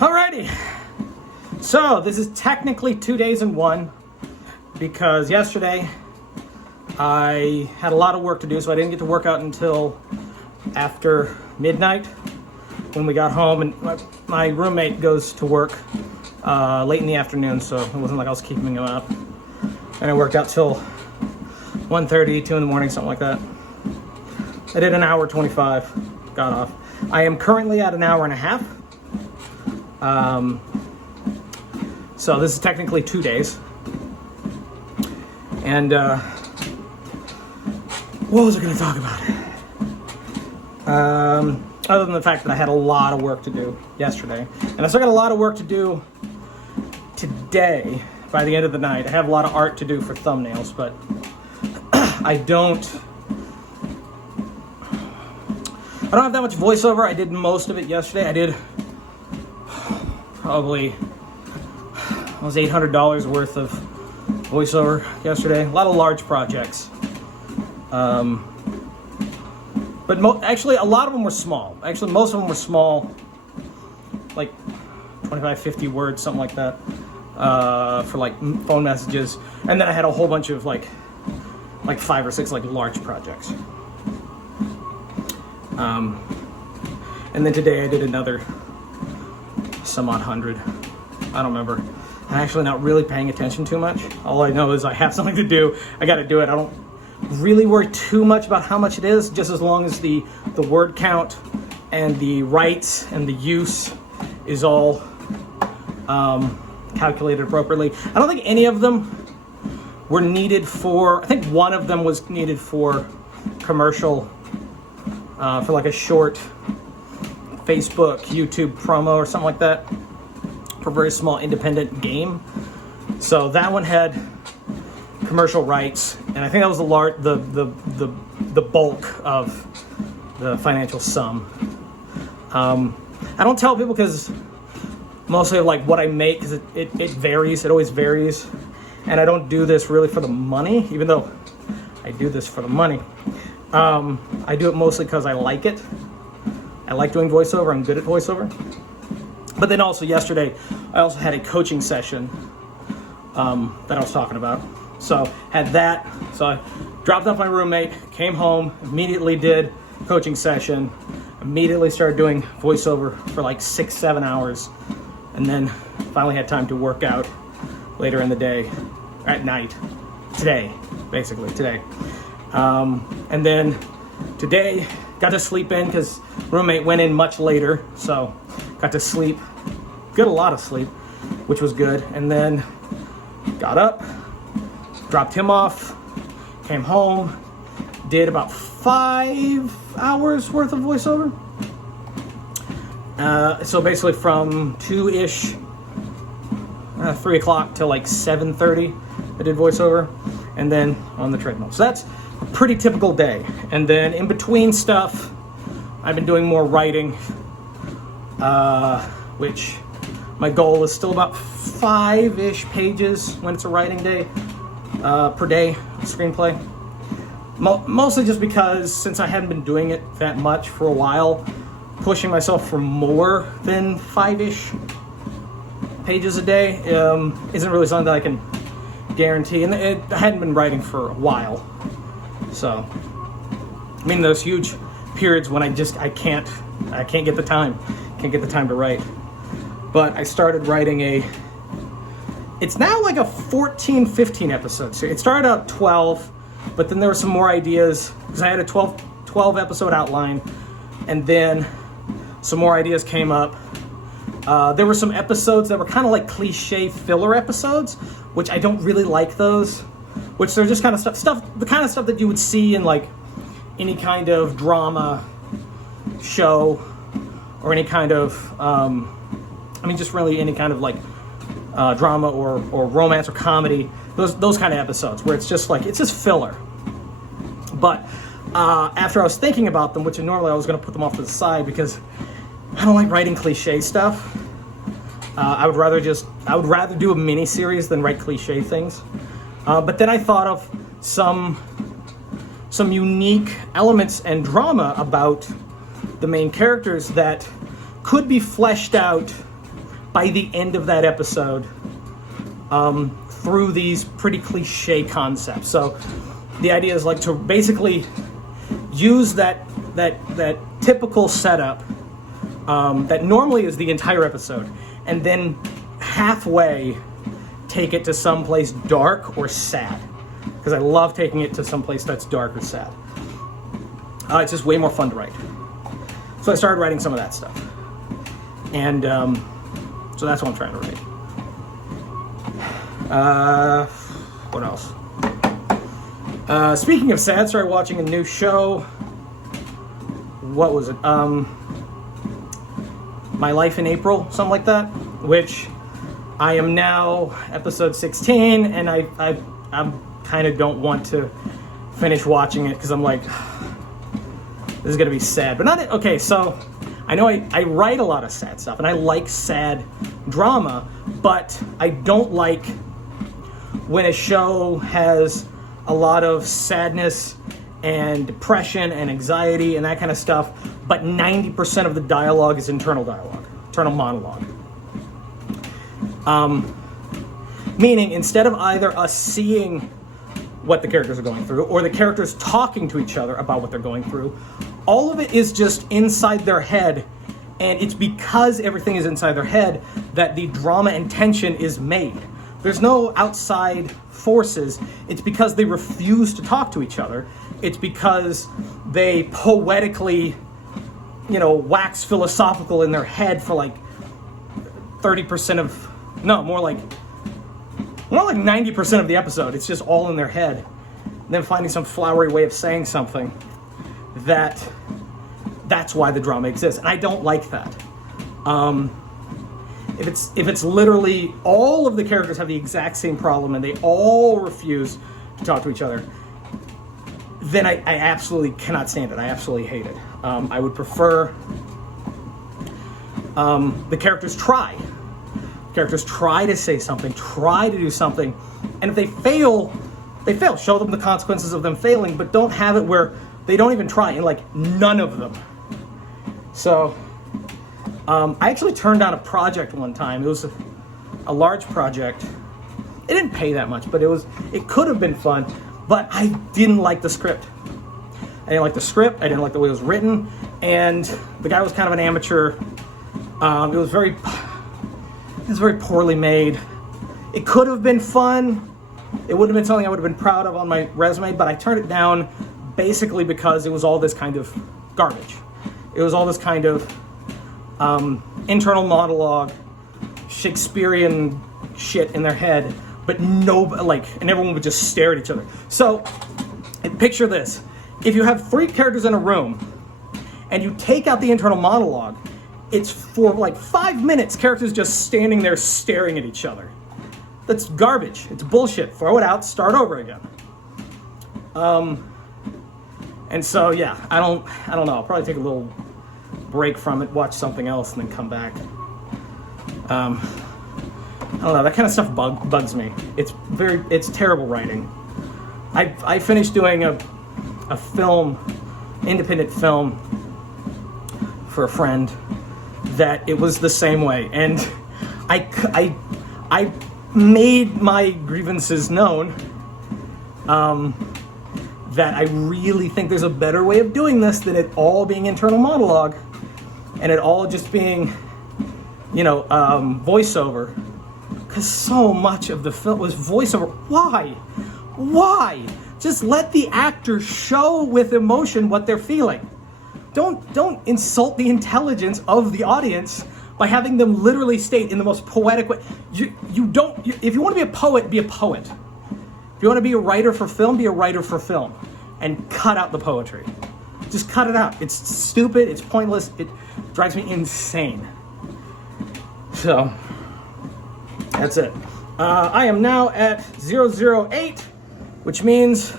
Alrighty, so this is technically 2 days in one because yesterday I had a lot of work to do, so I didn't get to work out until after midnight when we got home, and my roommate goes to work late in the afternoon, so it wasn't like I was keeping him up. And I worked out till 1:30, 2 in the morning, something like that. I did an hour 25, got off. I am currently at an hour and a half. So this is technically 2 days. And what was I going to talk about? Other than the fact that I had a lot of work to do yesterday. And I still got a lot of work to do today by the end of the night. I have a lot of art to do for thumbnails, but I don't have that much voiceover. I did most of it yesterday. I did probably almost $800 worth of voiceover yesterday. A lot of large projects. But actually, a lot of them were small. Actually, most of them were small, like 25, 50 words, something like that, for like phone messages. And then I had a whole bunch of like 5 or 6 like large projects. And then today I did another some odd hundred. I don't remember. I'm actually not really paying attention too much. All I know is I have something to do. I got to do it. I don't really worry too much about how much it is, just as long as the word count and the rights and the use is all calculated appropriately. I don't think any of them were needed for, I think one of them was needed for commercial, for like a short Facebook, YouTube promo or something like that, for a very small independent game. So that one had commercial rights, and I think that was the bulk of the financial sum. I don't tell people because mostly of like what I make, because it varies. It always varies, and I don't do this really for the money, even though I do this for the money. I do it mostly because I like it. I like doing voiceover. I'm good at voiceover. But then also yesterday, I also had a coaching session that I was talking about. So had that. So I dropped off my roommate, came home, immediately did coaching session, immediately started doing voiceover for like 6-7 hours, and then finally had time to work out later in the day, at night, today, basically today. And then today, got to sleep in because roommate went in much later, so got to sleep, get a lot of sleep, which was good. And then got up, dropped him off, came home, did about 5 hours worth of voiceover. So basically from 2-ish, 3 o'clock till like 7:30, I did voiceover, and then on the treadmill. So that's a pretty typical day. And then in between stuff, I've been doing more writing, which my goal is still about 5-ish pages when it's a writing day, per day, screenplay. Mostly just because since I hadn't been doing it that much for a while, pushing myself for more than 5-ish pages a day isn't really something that I can guarantee. And I hadn't been writing for a while. So, I mean, those huge periods when I can't get the time to write. But I started writing it's now like a 14, 15 episode series. It started out 12, but then there were some more ideas, because I had a 12 episode outline, and then some more ideas came up. There were some episodes that were kind of like cliche filler episodes, which I don't really like those, which they're just kind of the kind of stuff that you would see in like any kind of drama show or any kind of, just really any kind of like drama or romance or comedy, those kind of episodes where it's just filler. But after I was thinking about them, which normally I was going to put them off to the side because I don't like writing cliche stuff. I would rather do a mini series than write cliche things. But then I thought of some unique elements and drama about the main characters that could be fleshed out by the end of that episode through these pretty cliche concepts. So the idea is like to basically use that typical setup that normally is the entire episode, and then halfway take it to someplace dark or sad. Because I love taking it to someplace that's dark or sad. It's just way more fun to write. So I started writing some of that stuff. And so that's what I'm trying to write. What else? Speaking of sad, started watching a new show. What was it? My Life in April, something like that. Which I am now episode 16, and I'm kind of don't want to finish watching it because I'm like, this is gonna be sad. But not okay. So I know I write a lot of sad stuff, and I like sad drama, but I don't like when a show has a lot of sadness and depression and anxiety and that kind of stuff, but 90% of the dialogue is internal monologue. Meaning, instead of either us seeing what the characters are going through or the characters talking to each other about what they're going through, all of it is just inside their head, and it's because everything is inside their head that the drama and tension is made. There's no outside forces. It's because they refuse to talk to each other. It's because they poetically, wax philosophical in their head for like 30% of, no, more like 90% of the episode. It's just all in their head. And then finding some flowery way of saying something that's why the drama exists. And I don't like that. If it's literally all of the characters have the exact same problem and they all refuse to talk to each other, then I absolutely cannot stand it. I absolutely hate it. I would prefer the characters try. Characters try to say something, try to do something, and if they fail, they fail. Show them the consequences of them failing, but don't have it where they don't even try, and like none of them. So, I actually turned down a project one time. It was a large project. It didn't pay that much, but it could have been fun, but I didn't like the script. I didn't like the script, I didn't like the way it was written, and the guy was kind of an amateur. It was very poorly made. It could have been fun. It would have been something I would have been proud of on my resume, but I turned it down basically because it was all this kind of garbage. It was all this kind of internal monologue, Shakespearean shit in their head, but and everyone would just stare at each other. So, picture this. If you have 3 characters in a room, and you take out the internal monologue, it's for like 5 minutes, characters just standing there staring at each other. That's garbage. It's bullshit. Throw it out, start over again. And so, yeah, I don't know. I'll probably take a little break from it, watch something else, and then come back. I don't know. That kind of stuff bugs me. It's terrible writing. I finished doing a independent film for a friend that it was the same way, and I made my grievances known. That I really think there's a better way of doing this than it all being internal monologue and it all just being, voiceover. Because so much of the film was voiceover. Why? Just let the actors show with emotion what they're feeling. Don't insult the intelligence of the audience by having them literally state in the most poetic way. If you want to be a poet, be a poet. If you want to be a writer for film, be a writer for film. And cut out the poetry. Just cut it out. It's stupid, it's pointless, it drives me insane. So, that's it. I am now at 008, which means